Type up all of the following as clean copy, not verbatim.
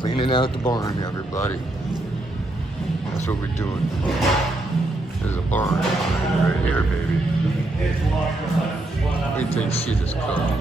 Cleaning out the barn, everybody. That's what we're doing. There's a barn right here, baby. We think she just cooked.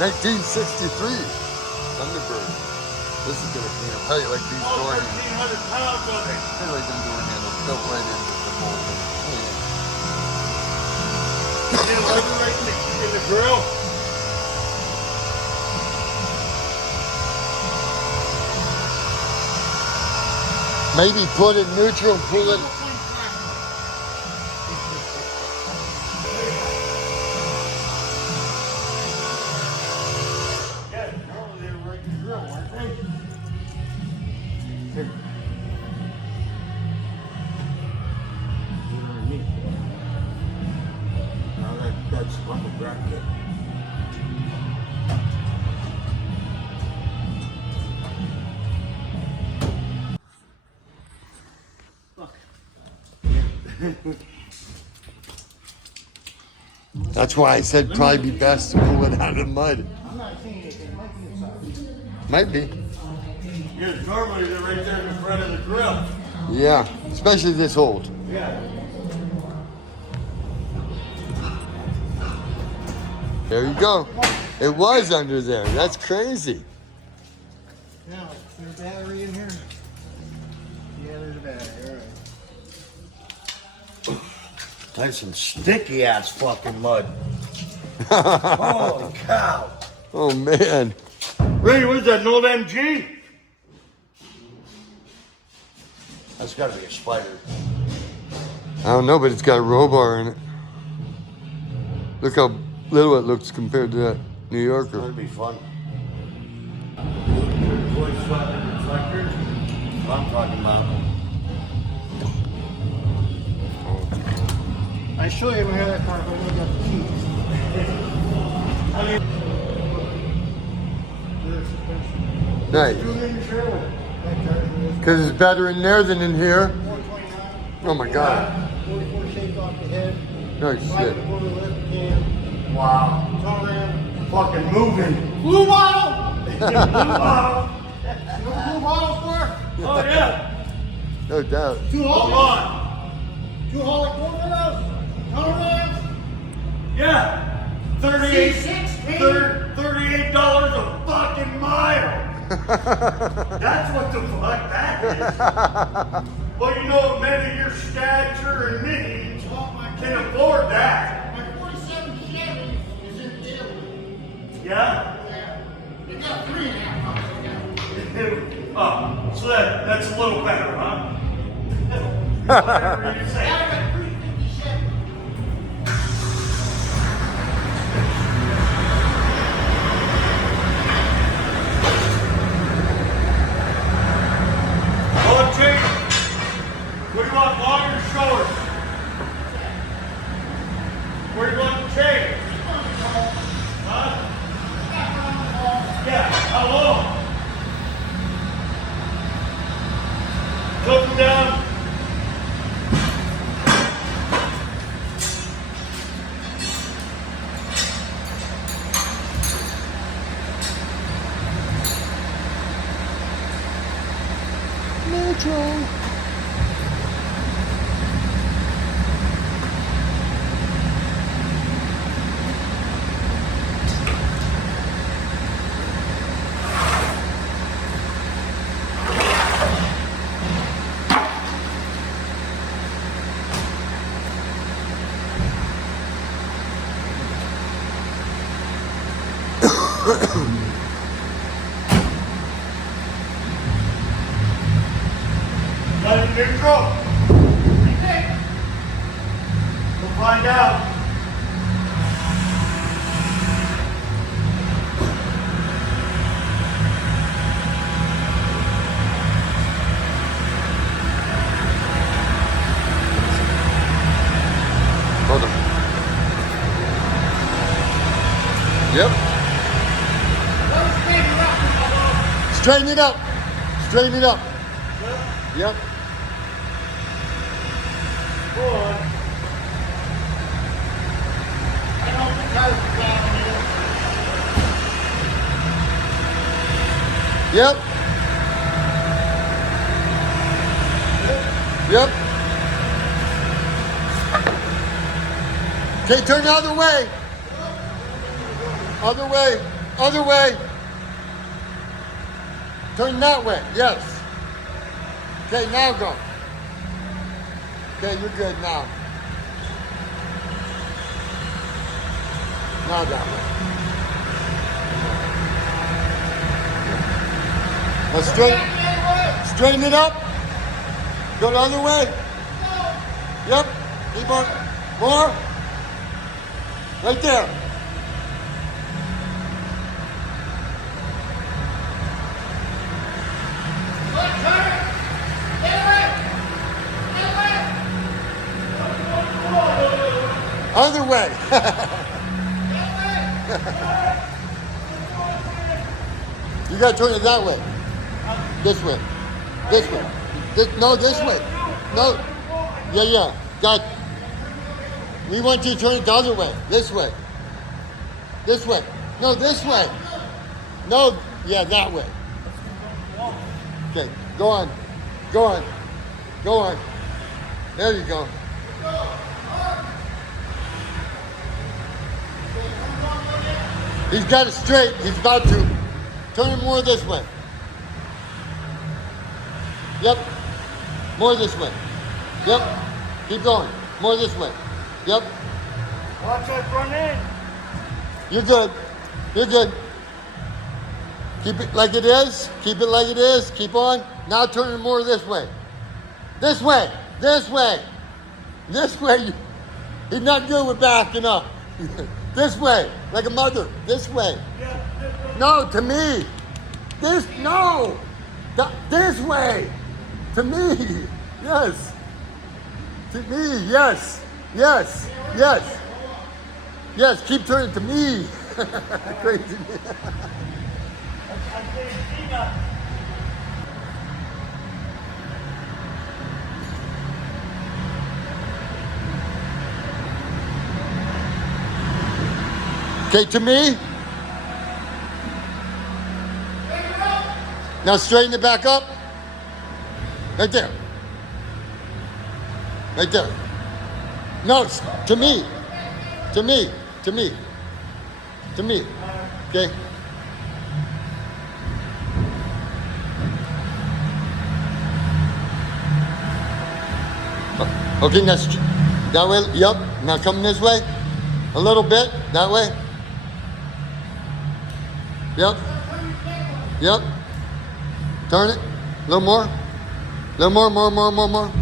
(1963) Thunderbird. This is gonna clean up. How you like these door handles? 1,300 pounds of it. I like them door handles built right into the mold. You like it right in the grill? Maybe put it neutral and pull it. That's on the bracket. That's why I said probably be best to pull it out of the mud. I'm not seeing anything. Might be. Yeah, normally they're right there in the front of the grill. Yeah, especially this old. Yeah. There you go. It was under there. That's crazy. Now, is there a battery in here? Yeah, there's a battery. All right. That's some sticky ass fucking mud. Holy cow. Oh man. Ray, what's that, an old MG? That's gotta be a spider. I don't know, but it's got a roll bar in it. Look how little it looks compared to that New Yorker. That'd be fun. Voice fucking reflector. That's what I'm talking about. I show you how that car, but I got the keys. Nice. Because it's better in there than in here. Oh my God. 44 shake off the head. Nice shit. Wow. Fucking moving. Blue bottle! Blue bottle! You know what blue bottle's for? Oh yeah. No doubt. Hold on. 2 Holic Warriors. Yeah. $38 a fucking mile. That's what the fuck that is. Well, you know, many of your stature and me can afford that. My 47 Chevy is in Italy. Yeah? Yeah. They got 3.5 miles. Oh, so that's a little better, huh? Whatever you say. I got 350 Chevy. Oh, Jake, what do you want, long or short? Where do you want the chain? Huh? Yeah, how long? Took them down We'll find out. Hold on. Yep. Straighten it up. Straighten it up. Yep. Go on. I don't think I was down here. Yep. Yep. Okay, turn the other way. Other way. Other way. Turn that way. Yes. Okay, now go. Okay, you're good now. Now that way. Now straighten it up. Go the other way. Yep. Keep on. More. Right there. Other way. You gotta turn it that way. This way. This way. No, this way. No. Yeah. God. We want you to turn it the other way. This way. This way. No, this way. No. Yeah, that way. Okay. Go on. Go on. Go on. There you go. He's got it straight. He's about to. Turn it more this way. Yep. More this way. Yep. Keep going. More this way. Yep. Watch that front end. You're good. You're good. Keep it like it is. Keep it like it is. Keep on. Now turn it more this way. This way. This way. This way. He's not good with backing up. This way. Like a mother. This way. No, to me. No. This way. To me. Yes. To me. Yes. Yes. Yes. Yes. Keep turning to me. Crazy. I can't see nothing. Okay, to me. Now straighten it back up. Right there. Right there. No, it's to me. To me. To me. To me. Okay. Okay, now that way. Yep. Now come this way. A little bit. That way. Yep. Yep. Turn it. A little more. A little more.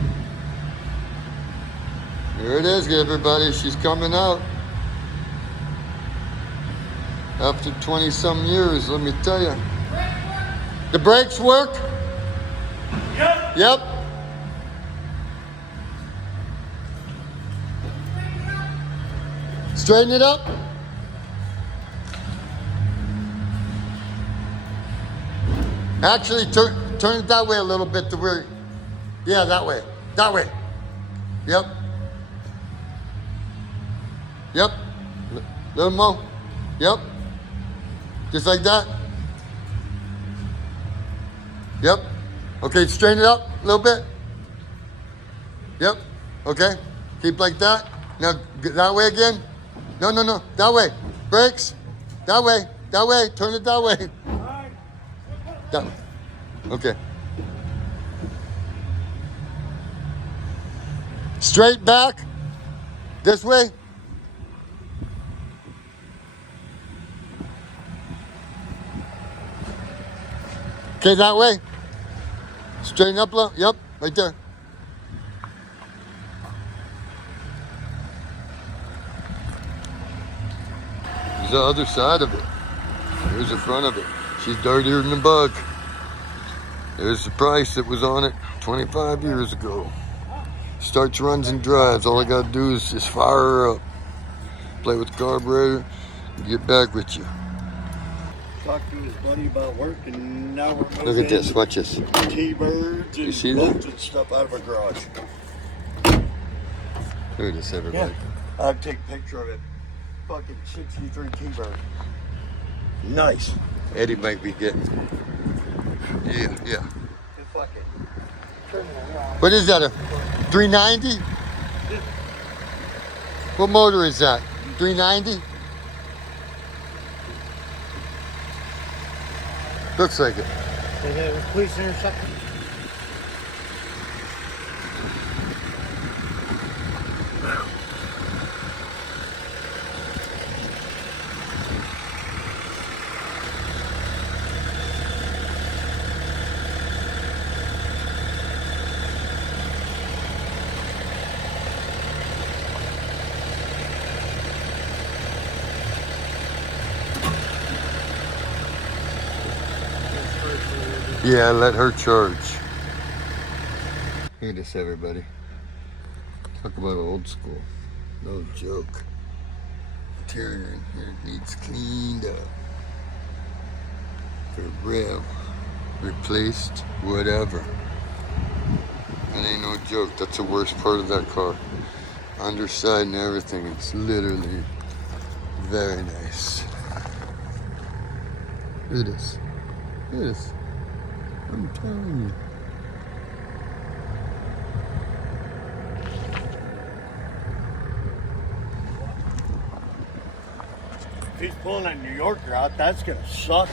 Here it is, everybody. She's coming out. After 20-some years, let me tell you. The brakes work? Yep. Yep. Straighten it up. Actually, turn it that way a little bit to where, yeah, that way. That way. Yep. Yep. Little more. Yep. Just like that. Yep. Okay, straighten it up a little bit. Yep. Okay. Keep like that. Now, that way again. No. That way. Brakes. That way. That way. Turn it that way. That way. Okay. Straight back. This way. Okay, that way. Straighten up a little. Yep, right there. Here's the other side of it. Here's the front of it. She's dirtier than a bug. There's the price that was on it 25 years ago. Starts, runs, and drives. All I gotta do is just fire her up. Play with the carburetor and get back with you. Talked to his buddy about work, and now we're moving. Look at this, watch this. T-birds You and see that? boats and stuff out of a garage. Look at this, everybody. I'll take a picture of it. Fucking 63 T-bird. Nice. Eddie might be getting. Yeah. Good fucking. What is that, a 390? What motor is that? 390? Looks like it. Did it have a police interception? Yeah, let her charge. Look at this, everybody. Talk about old school. No joke. Interior in here needs cleaned up. The rail replaced, whatever. That ain't no joke. That's the worst part of that car. Underside and everything. It's literally very nice. Look at this. Look at this. I'm telling you. If he's pulling that New Yorker out, that's gonna suck.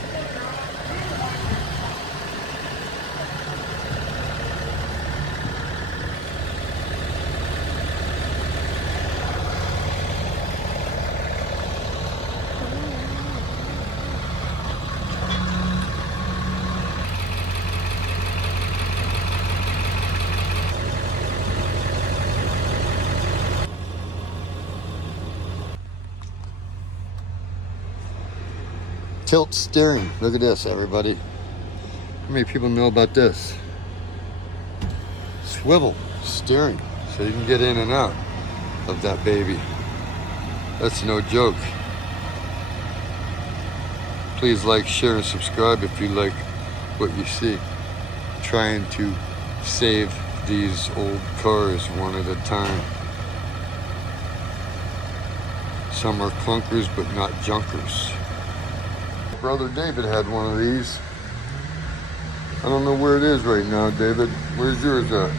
Tilt steering. Look at this, everybody. How many people know about this? Swivel steering, so you can get in and out of that baby. That's no joke. Please like, share, and subscribe if you like what you see. Trying to save these old cars one at a time. Some are clunkers, but not junkers. Brother David had one of these. I don't know where it is right now, David. Where's yours at?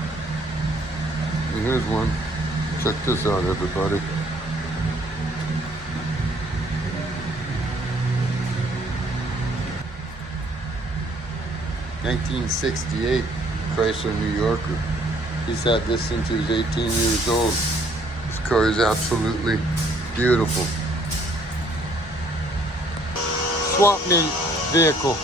And here's one. Check this out, everybody. '68 Chrysler New Yorker. He's had this since he was 18 years old. This car is absolutely beautiful. Swap meet vehicle.